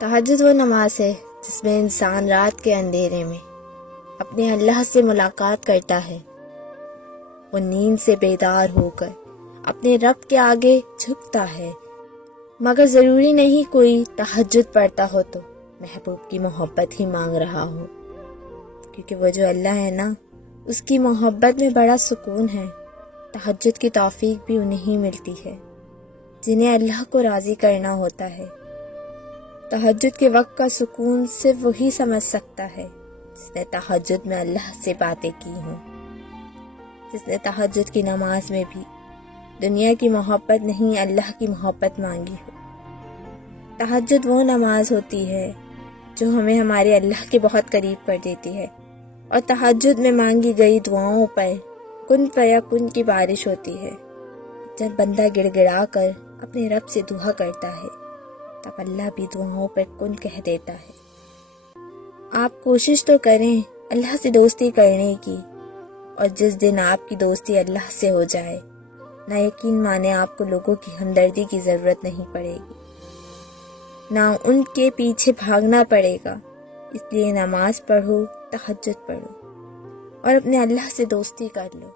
تہجد وہ نماز ہے جس میں انسان رات کے اندھیرے میں اپنے اللہ سے ملاقات کرتا ہے۔ وہ نیند سے بیدار ہو کر اپنے رب کے آگے جھکتا ہے، مگر ضروری نہیں کوئی تہجد پڑھتا ہو تو محبوب کی محبت ہی مانگ رہا ہو، کیونکہ وہ جو اللہ ہے نا، اس کی محبت میں بڑا سکون ہے۔ تہجد کی توفیق بھی انہیں ہی ملتی ہے جنہیں اللہ کو راضی کرنا ہوتا ہے۔ تہجد کے وقت کا سکون صرف وہی سمجھ سکتا ہے جس نے تہجد میں اللہ سے باتیں کی ہوں، جس نے تہجد کی نماز میں بھی دنیا کی محبت نہیں اللہ کی محبت مانگی ہو۔ تہجد وہ نماز ہوتی ہے جو ہمیں ہمارے اللہ کے بہت قریب کر دیتی ہے، اور تہجد میں مانگی گئی دعاؤں پر کن فیکون کی بارش ہوتی ہے۔ جب بندہ گڑ گڑا کر اپنے رب سے دعا کرتا ہے تب اللہ بھی دعاؤں پر کن کہہ دیتا ہے۔ آپ کوشش تو کریں اللہ سے دوستی کرنے کی، اور جس دن آپ کی دوستی اللہ سے ہو جائے، نہ یقین مانے آپ کو لوگوں کی ہمدردی کی ضرورت نہیں پڑے گی، نہ ان کے پیچھے بھاگنا پڑے گا۔ اس لیے نماز پڑھو، تہجد پڑھو، اور اپنے اللہ سے دوستی کر لو۔